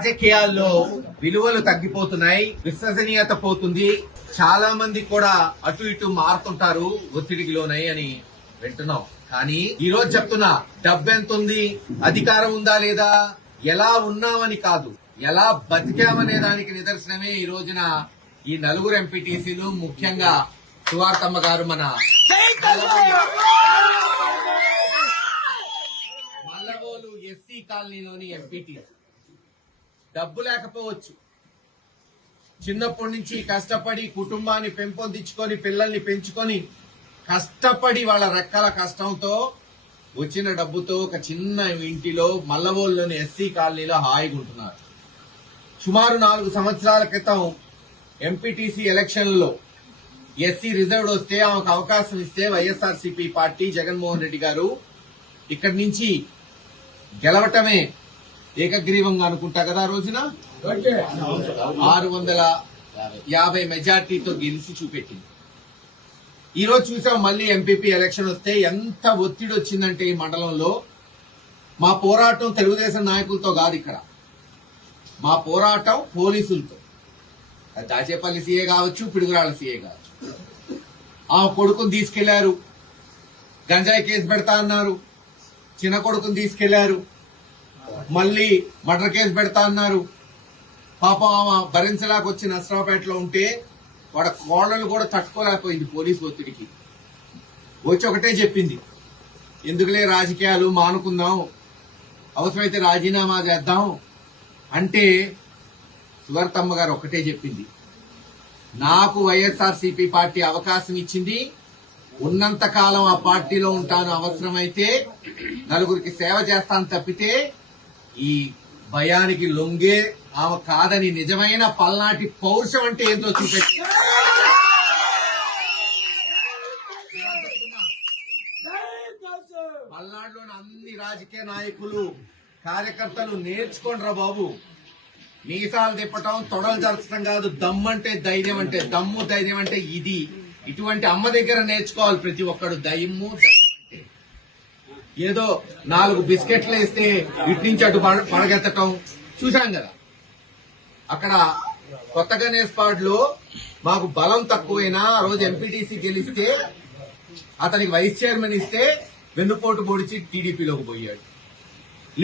రాజకీయాల్లో విలువలు తగ్గిపోతున్నాయి, విశ్వసనీయత పోతుంది. చాలా మంది కూడా అటు ఇటు మారుతుంటారు, ఒత్తిడికి లోనై అని వింటున్నాం. కానీ ఈ రోజు చెప్తున్నా, డబ్బెంత ఉంది, అధికారం ఉందా లేదా, ఎలా ఉన్నామని కాదు, ఎలా బతికామనే దానికి నిదర్శనమే ఈ రోజున ఈ నలుగురు ఎంపీటీసీలు, ముఖ్యంగా సువార్తమ్మ గారు, మన మల్లవోలు ఎస్సీ కాలనీలోని ఎంపీటీసీ. డబ్బు లేకపోవచ్చు, చిన్నప్పటి నుంచి కష్టపడి కుటుంబాన్ని పెంపొందించుకొని పిల్లల్ని పెంచుకొని కష్టపడి వాళ్ళ రెక్కల కష్టంతో వచ్చిన డబ్బుతో ఒక చిన్న ఇంటిలో మల్లవోలులోని ఎస్సీ కాలనీలో హాయిగా ఉంటున్నారు. సుమారు 4 సంవత్సరాల క్రితం ఎంపీటీసీ ఎలక్షన్లలో ఎస్సీ రిజర్వ్డ్ వస్తే ఆమెకు అవకాశం ఇస్తే వైఎస్ఆర్సీపీ పార్టీ జగన్మోహన్ రెడ్డి గారు ఇక్కడి నుంచి గెలవటమే ఏకగ్రీవంగా అనుకుంటా కదా, ఆ రోజున 650 మెజార్టీతో గెలిచి చూపెట్టింది. ఈ రోజు చూసాం, మళ్ళీ ఎంపీపీ ఎలక్షన్ వస్తే ఎంత ఒత్తిడి వచ్చిందంటే ఈ మండలంలో. మా పోరాటం తెలుగుదేశం నాయకులతో కాదు, ఇక్కడ మా పోరాటం పోలీసులతో. అది దాచేపల్లి సీఏ కావచ్చు, పిడుగురాళ్ల సీఏ కావచ్చు. ఆ కొడుకుని తీసుకెళ్లారు, గంజాయి కేసు పెడతా అన్నారు. చిన్న కొడుకుని తీసుకెళ్లారు, మళ్ళీ మర్డర్ కేసు పెడతా అన్నారు. పాపం ఆమె భరించలేక వచ్చి నర్సరావుపేటలో ఉంటే వాడ కోడలు కూడా తట్టుకోలేకపోయింది పోలీసు ఒత్తిడికి. వచ్చి ఒకటే చెప్పింది, ఎందుకులే రాజకీయాలు మానుకుందాం, అవసరమైతే రాజీనామా చేద్దాం అంటే సువార్తమ్మ గారు ఒకటే చెప్పింది, నాకు వైఎస్ఆర్సీపీ పార్టీ అవకాశం ఇచ్చింది, ఉన్నంత కాలం ఆ పార్టీలో ఉంటాను, అవసరమైతే నలుగురికి సేవ చేస్తాను తప్పితే ఈ భయానికి లొంగే ఆమె కాదని నిజమైన పల్నాటి పౌరుషం అంటే ఏంటో చూపెట్టి పల్నాడులోని అన్ని రాజకీయ నాయకులు, కార్యకర్తలు నేర్చుకోండిరా బాబు. మీసాలు తిప్పటం, తొడలు జరచడం కాదు, దమ్మంటే ధైర్యం అంటే, దమ్ము ధైర్యం అంటే ఇది. ఇటువంటి అమ్మ దగ్గర నేర్చుకోవాలి ప్రతి ఒక్కడు దమ్ము ధైర్యం అంటే. ఏదో 4 బిస్కెట్లు వేస్తే ఇటు నుంచి అటు పడగెత్తటం చూశాం కదా. అక్కడ కొత్త గణేష్పాడులో మాకు బలం తక్కువైనా ఆ రోజు ఎంపీటీసీ గెలిస్తే అతనికి వైస్ చైర్మన్ ఇస్తే వెన్నుపోటు పొడిచి టీడీపీలోకి పోయాడు.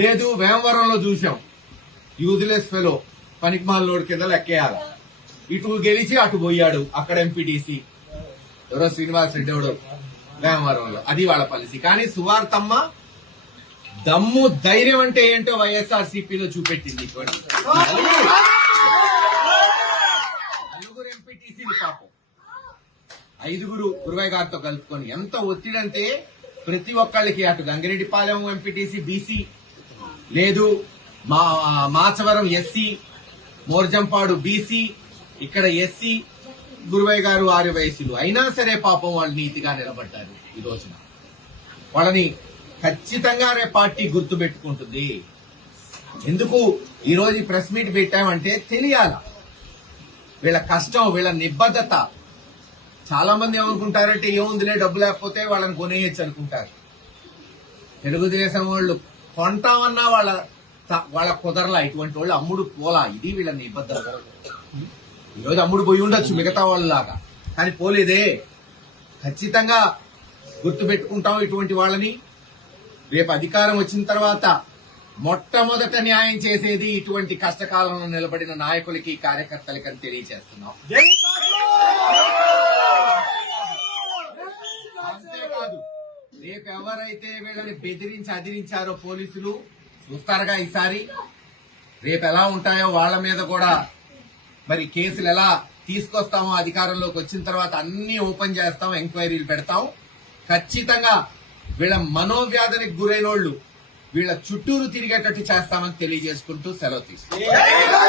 లేదు, వేమవరంలో చూశాం, యూజ్లెస్ ఫెలో, పనికిమాలినోడి కింద లెక్కేయాలి. ఇటు గెలిచి అటు పోయాడు. అక్కడ ఎంపీటీసీ ఎవరో శ్రీనివాస్ రెడ్డి ఎవడో వేమవరంలో, అది వాళ్ళ పాలసీ. కానీ సువార్తమ్మ దమ్ము ధైర్యం అంటే ఏంటో వైఎస్ఆర్సీపీలో చూపెట్టింది. నలుగురు ఎంపీటీసీలు పాపం 5 గురువయ్య గారితో కలుపుకొని ఎంత ఒత్తిడి అంటే ప్రతి ఒక్కళ్ళకి, అటు గంగిరెడ్డిపాలెం ఎంపీటీసీ బీసీ, లేదు మాచవరం ఎస్సీ, మోర్జంపాడు బీసీ, ఇక్కడ ఎస్సీ, గురువయ్య గారు 6 వయసులు అయినా సరే పాపం వాళ్ళు నీతిగా నిలబడ్డారు. ఈ రోజున వాళ్ళని ఖచ్చితంగా రేపు పార్టీ గుర్తు పెట్టుకుంటుంది. ఎందుకు ఈ రోజు ప్రెస్ మీట్ పెట్టామంటే తెలియాల వీళ్ళ కష్టం, వీళ్ళ నిబద్ధత. చాలా మంది ఏమనుకుంటారంటే, ఏముందిలే డబ్బు లేకపోతే వాళ్ళని కొనేయచ్చు అనుకుంటారు. తెలుగుదేశం వాళ్ళు కొంటామన్నా వాళ్ళ కుదరలా, ఇటువంటి వాళ్ళు అమ్ముడు పోలా. ఇది వీళ్ళ నిబద్ధత. ఈరోజు అమ్ముడు పోయి ఉండొచ్చు మిగతా వాళ్ళలాగా, కానీ పోలేదే. ఖచ్చితంగా గుర్తు పెట్టుకుంటాం ఇటువంటి వాళ్ళని. రేపు అధికారం వచ్చిన తర్వాత మొట్టమొదట న్యాయం చేసేది ఇటువంటి కష్టకాలంలో నిలబడిన నాయకులకి, కార్యకర్తలకి అని తెలియజేస్తున్నాం. అంతేకాదు, రేపు ఎవరైతే వీళ్ళని బెదిరించి అదిరించారో పోలీసులు చూస్తారుగా ఈసారి. రేపు ఎలా ఉంటాయో వాళ్ళ మీద కూడా మరి కేసులు ఎలా తీసుకొస్తామో, అధికారంలోకి వచ్చిన తర్వాత అన్ని ఓపెన్ చేస్తాం, ఎంక్వైరీలు పెడతాం. ఖచ్చితంగా వీళ్ళ మనోవ్యాధికి గురైన వాళ్ళు వీళ్ళ చుట్టూరు తిరిగేటట్టు చేస్తామని తెలియజేసుకుంటూ సెలవు తీసుకుంటాం.